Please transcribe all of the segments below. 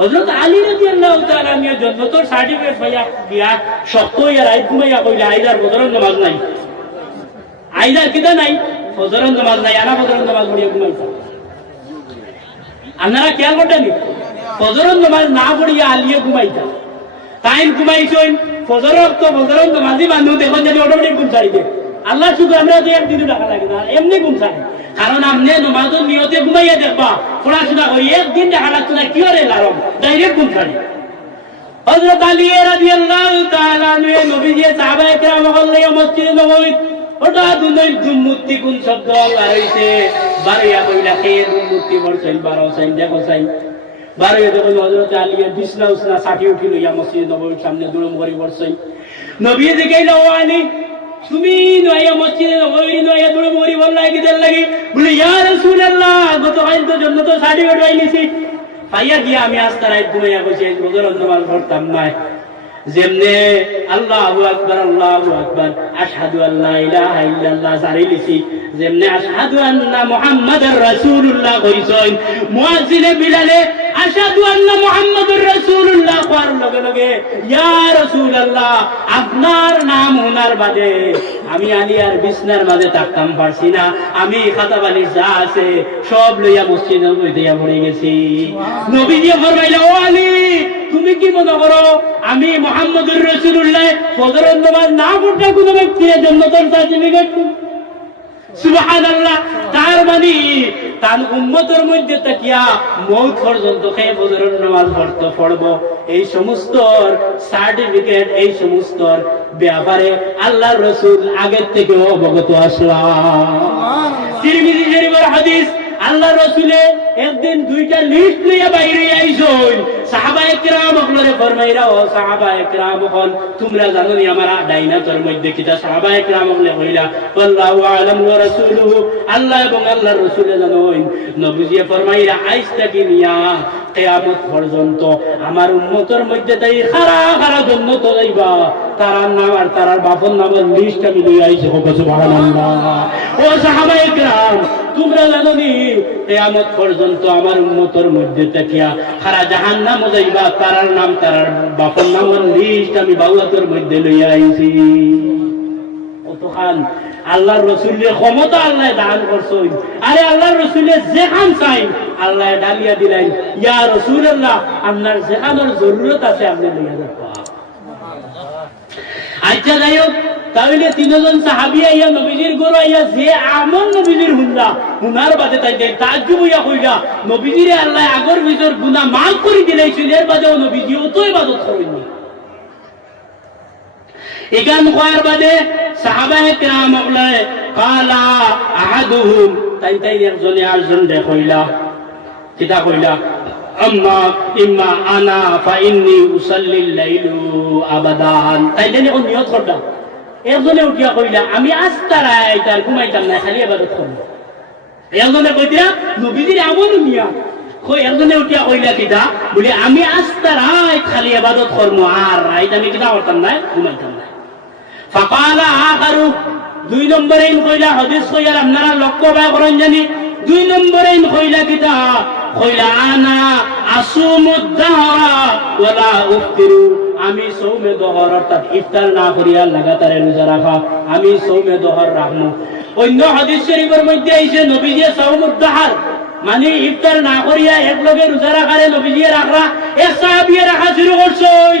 হযরত আলী রাদিয়াল্লাহু তাআলা নিয়ে জন্নতর সার্টিফিকেট পাইয়া দিয়া শক্ত হইয়া রাইত ঘুমাইয়া কইলা আইদার বদরন নামাজ নাই। আইদার কিতা নাই? ফজরের নামাজ নাই, আনা ফজরের নামাজ পড়িয়া ঘুমাইতা আপনারা খেয়াল করতেন ফজরের নামাজ না পড়িয়া আলিয়ে ঘুমাইতা তাই ঘুমাইছেন ফজরের তো ফজরের নামাজি মানুষ দেখুন যদি অটোমেটিক ঘুম ছাড়িবে। আল্লাহ শুধু আমরা তো একদিনও টাকা লাগে না এমনি ঘুম ছাড়ে। কারণ আপনি নমাজের নিয়তে ঘুমাইয়া দেখবা, পড়াশোনা করি, একদিন দেখা লাগতো না, কি হরে লারম ডাইরেক্ট ঘুম ছাড়ে হযরত আলী রাদিয়াল্লাহু তাআলা নবী নবীজি সাহাবায়ে কেরাম হল্লে মসজিদে নববী ওটা দুনই জুমুতি কোন শব্দ বাড়াইছে বাড়িয়া কইলা কে জুমুতি বলছেন বারো সাইন, দেখো সাইন। বাড়িয়া যখন হযরত আলী বিছনা উসনা সাথী উঠি লইয়া মসজিদে নববীর সামনে দুরম করে বলছেন নবী দিকে আলী তুমি নয়া মসজিদে নববীর নয়া দুরম করে বললাই কি দেন লাগি? বলে রাসূলুল্লাহ গতকাল তো জন্য তো পাইলিছি পাইয়া গিয়া আমি ঘুমাইয়া পড়তাম নাই যেমনে আল্লাহু আকবার আল্লাহু আকবার, আশহাদু আল্লা ইলাহা ইল্লাল্লাহ লিছি। যেমনে আশহাদু আন্না মুহাম্মাদার রাসূলুল্লাহ কইছেন, মুয়াজ্জিনে বিলালে মুহাম্মাদুর কর লগে লগে ইয়া আপনার নাম ওনার বাদে। আমি আলী আর বিছনার মাঝে থাকতাম পারছি না। আমি খাতা যা আছে সব লইয়া মসজিদের পড়ে গেছি। ফরমাইলা ও আলী তুমি কি মনে করো আমি মোহাম্মদুর রসুল্লাহ ফজরের নামাজ না পড়তে কোনো ব্যক্তির জন্য তোর সার্টিফিকেট সুবহানাল্লাহ তার মানে তার উম্মতের মধ্যে তাকিয়া মৌত পর্যন্ত খেয়ে ফজরের নামাজ পড়তে পড়ব। এই সমস্ত সার্টিফিকেট এই সমস্ত ব্যাপারে আল্লাহ রসুল আগের থেকে অবগত আসলাম। তিরমিজি শরীফের হাদিস আল্লাহ রসুলে একদিন দুইটা লিস্ট লইয়া বাইরে আইসন সাহাবা একরাম হলরে ফরমাইরা, ও সাহাবা একরাম হল তোমরা জানো নি আমার ডাইনাতর মধ্যে কিতা? সাহাবা একরাম হলে কইলা আল্লাহু আলাম ওয়া রাসূলুহু। আল্লাহ এবং আল্লাহর রাসূলে জানোই নবীজি ফরমাইরা আইস থেকে নিয়া কিয়ামত পর্যন্ত আমার উম্মতের মধ্যে তাই খারা খারা জন্নত যাইবা। তারার নাম আর তারার বাপর নামের লিস্ট আমি লই আইছি সুবহানাল্লাহ। ও সাহাবা একরাম তোমরা আল্লাহর রসুলের ক্ষমতা আল্লাহ দান করছেন, আরে আল্লাহর রসুলের যেখান চাই, আল্লাহ ডালিয়া দিলাই ইয়া রসুল্লাহ আপনার যেখানোর জরুরত আছে, আপনি লইয়া আচ্ছা যাই হোক তাহলে তিনজন সাহাবি আইয়া নবীজির গরু আইয়া যে আমল নবীজির হুন্দা হুনার বাদে তাই দেয় তাজ্জুব হইয়া কইলা নবীজির আল্লাহ আগর ভিতর গুনাহ মাফ করে দিলে এর বাদেও নবীজি অত ইবাদত করেননি। এখান কয়ার বাদে সাহাবায়ে কিরাম বলে কালা আহাদুহুম তাই তাই একজনে আরেকজন দে কইলা কিতা কইলা, আম্মা ইম্মা আনা ফা ইন্নী উসাল্লি লাইলু আবাদান তাই ও নিয়ত করতা একজনে উঠিয়া কইলা, আমি আস্তারাই তার ঘুমাইতাম না, খালি ইবাদত করব। একজনে কইতিরা নবীজির আমল নিয়া। কই একজনে উঠিয়া কইলা কিতা, বলে, আমি আস্তারাই খালি ইবাদত করব, আর রাইত আমি কিতা করতাম না, ঘুমাইতাম না। ফাকালা আখারু দুই নম্বরে কইলা, হাদিস কইয়ার আপনারা লক্ষ্য বা করেন জানি। দুই নম্বরে কইলা কিতা আমি সৌমে দহর, অর্থাৎ ইফতার না করিয়া লাগাতারে রোজা রাখা। আমি অন্য হাদিস মধ্যে আইছে নবীজি সৌমুদ্দাহার মানে ইফতার না করিয়া একলগে রোজা রাখারে নবীজিয়ে রাখরা এক সাহাবিয়ে রাখা শুরু করছেন।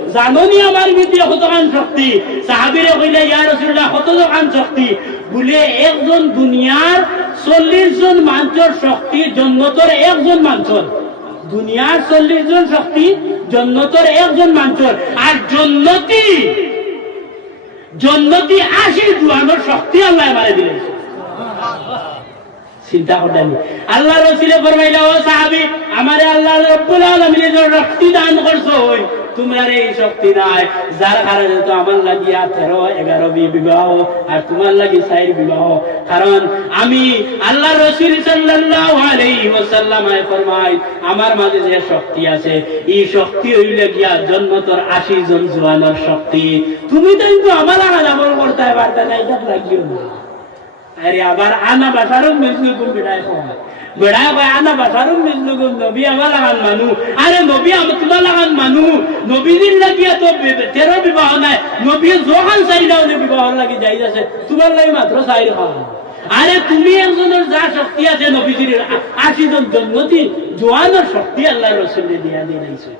জাননি আমার ভিতরে কতখান শক্তি? সাহাবিরে কইলা ইয়া রাসূলুল্লাহ কতখান শক্তি? বলে একজন দুনিয়ার চল্লিশ জন মানুষের শক্তি জন্নতর একজন মানুষের দুনিয়ার চল্লিশ জন শক্তি জন্নতর একজন মানুষের আর জন্নতি জন্নতি আশি জুয়ানোর শক্তি আল্লাহ মারে দিলেন চিন্তা করতেন আল্লাহ রসিলে ফরমাইলা ও সাহাবি আমারে আল্লাহ রব্বুল আলামিনের শক্তি দান করছ তোমরা এই শক্তি নাই। যার কারণে তো আমার লাগিয়া তেরো এগারো বিবাহ আর তোমার লাগি চাইর বিবাহ। কারণ আমি আল্লাহ ওয়াসাল্লাম ফরমাই, আমার মাঝে যে শক্তি আছে, এই শক্তি হইলে গিয়া জন্মতর আশি জন জোয়ানোর শক্তি। তুমি তো কিন্তু আমার আগা আমল করতে পারতে না এটা লাগিও না। আরে আবার আনা বাসারও মিজলুকুম বিড়ায় হয়। আরে নাই। নবী তুমি একজনের যা শক্তি আছে নবীজির আশি জন জন্মতি জোয়ানোর শক্তি আল্লাহ রসুল্লে দিয়া দিয়ে নাইছে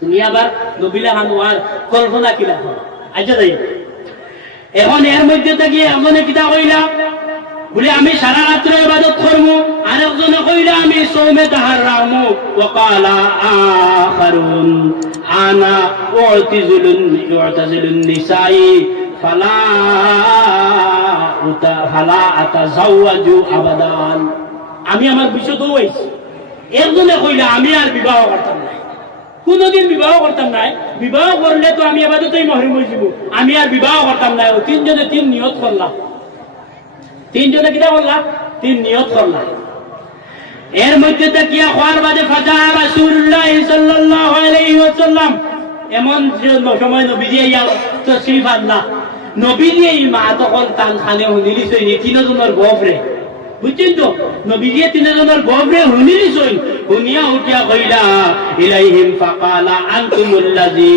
তুমি আবার নবীলা খান ওয়ার কল্পনা কিলা হয় আচ্ছা এখন এর মধ্যে থেকে একজনে কিতা কইলা বলে আমি সারা রাত্র ইবাদত করব আর একজনে কইলা আমি সৌমে তাহার রামু ওকালা আখারুন আনা উতিজুলুন ইউতাজিলুন নিসাই ফালা উতা, ফালা আতাজাওয়াজু আবাদান। আমি আমার বিশ্বত হইছি একজনে কইলা আমি আর বিবাহ করতাম না কোনদিন বিবাহ করতাম নাই। বিবাহ করলে তো আমি এবারতেই মহরুম হয়ে যাব আমি আর বিবাহ করতাম ও তিনজনে তিন নিয়ত করলাম তিনজনে কিনা করলাম তিন নিয়ত করলাম এর মধ্যে তাকিয়া খোয়ার বাদে ফাজা রাসূলুল্লাহ সাল্লাল্লাহু আলাইহি ওয়াসাল্লাম। এমন সময় নবীজি ইয়া তশরিফ আনলা। নবীজি এই মা তখন তান খানে হুনিলি সইনি তিনজনের গফরে। বুঝছেন তো? নবীজি তিনজনের গফরে হুনিলি সই হুনিয়া উঠিয়া কইলা, ইলাইহিম ফাকালা আনতুমুল্লাযী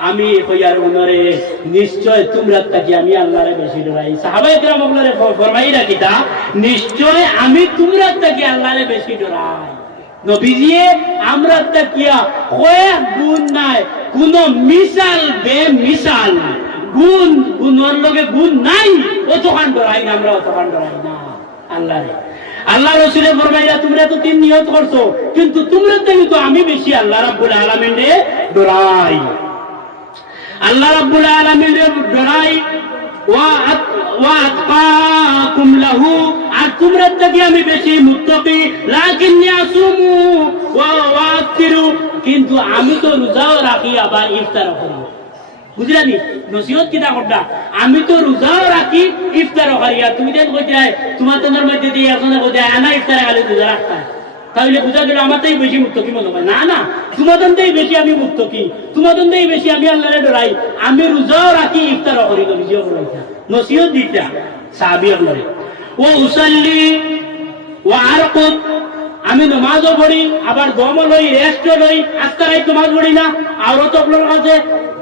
আমি কইয়ার উনরে নিশ্চয় তোমরা তাকি আমি আল্লাহরে বেশি ডরাই। সাহাবায়ে কেরাম আপনারে ফরমাই রাখিতা নিশ্চয় আমি তোমরা তাকি আল্লাহরে বেশি ডরাই। নবীজিয়ে আল্লাহরে। আল্লাহ রসুলের ফরমাইয়া তোমরা তো তিন নিয়ত করছ। কিন্তু তোমরা থেকে তো আমি বেশি আল্লাহ রাব্বুল আলামিনে ডরাই। আল্লাহ রাব্বুল আলামিনের ডরাই। আর কিন্তু আমি তো রোজাও রাখি, আবার ইফতার করি বুঝলানি নসিহত কিনা করতা আমি তো রোজাও রাখি ইফতারও করি আর তুমি যেন কইতে আয়, তোমার তোমার মধ্যে দিয়ে একজনে কইতে আয়, আনা ইফতারে খালি রোজা রাখতা তাহলে বুঝা গেল আমারটাই বেশি মুক্ত কি মনে হয় না না তোমাদেরটাই বেশি আমি মুক্ত কি তোমাদেরটাই বেশি আমি আল্লাহরে ডরাই আমি রোজাও রাখি ইফতারও করি তো বিজিও করাইতা নসিহত দিতা সাহাবি আপনারে ও উসাল্লি ও আরকুত আমি নমাজও পড়ি আবার দমও লই রেস্টও লই আস্তারাই নমাজ পড়ি না আরত আপনার কাছে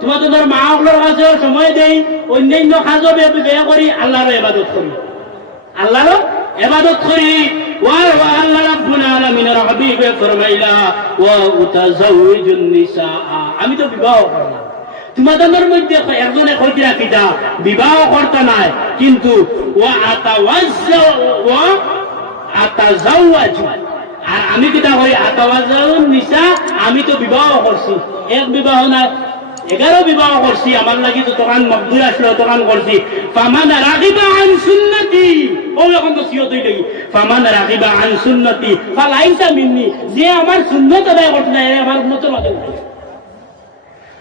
তোমাদের ধর মা আপনার কাছে সময় দেই, অন্যান্য কাজও ব্যয় করি আল্লাহর এবাদত করি। আল্লাহর এবাদত করি। আল্লাহ রাব্বুল আলামিনের ফরমাইলা, ওয়া নিসা আমি তো বিবাহ করলাম তোমাদের মধ্যে একজনে বিবাহ করতে নাই, কিন্তু ওয়া আতাওয়াজ্জা ওয়া আর আমি কিতা করি? আতাওয়াজাউন নিসা, আমি তো বিবাহ করছি। এক বিবাহ না এগারো বিবাহ করছি, আমার লাগি তো তোরান মকদুর আসলো তোরান করছি। ফামান রাগিবা আন সুন্নতি। ও, এখন তো সিও তুই লাগি ফামান রাগিবা আন সুন্নতি। ফালাইসা মিন্নি, যে আমার সুন্নত আদায় করতে না আমার উন্নত লাগে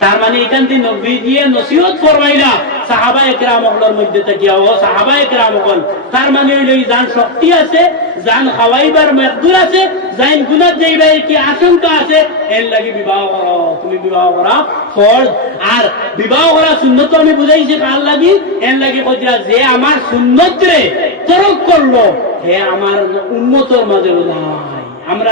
তার মানে এখান থেকে নবী দিয়ে নসিহত ফরমাইলা সাহাবা একরাম অকলের মধ্যে থাকিয়া ও সাহাবা একরাম অকল তার মানে হইল যান শক্তি আছে, যান খাওয়াইবার মকদুর আছে, যাইন গুণাত যাইবার কি আশঙ্কা আছে, এর লাগি বিবাহ করো, তুমি বিবাহ করা ফরজ। আর বিবাহ করা সুন্নত আমি বুঝাইছি কার লাগি? এর লাগি কইয়া যে আমার সুন্নত রে তরক করল, হে আমার উন্নতর মাঝে নাই। আমরা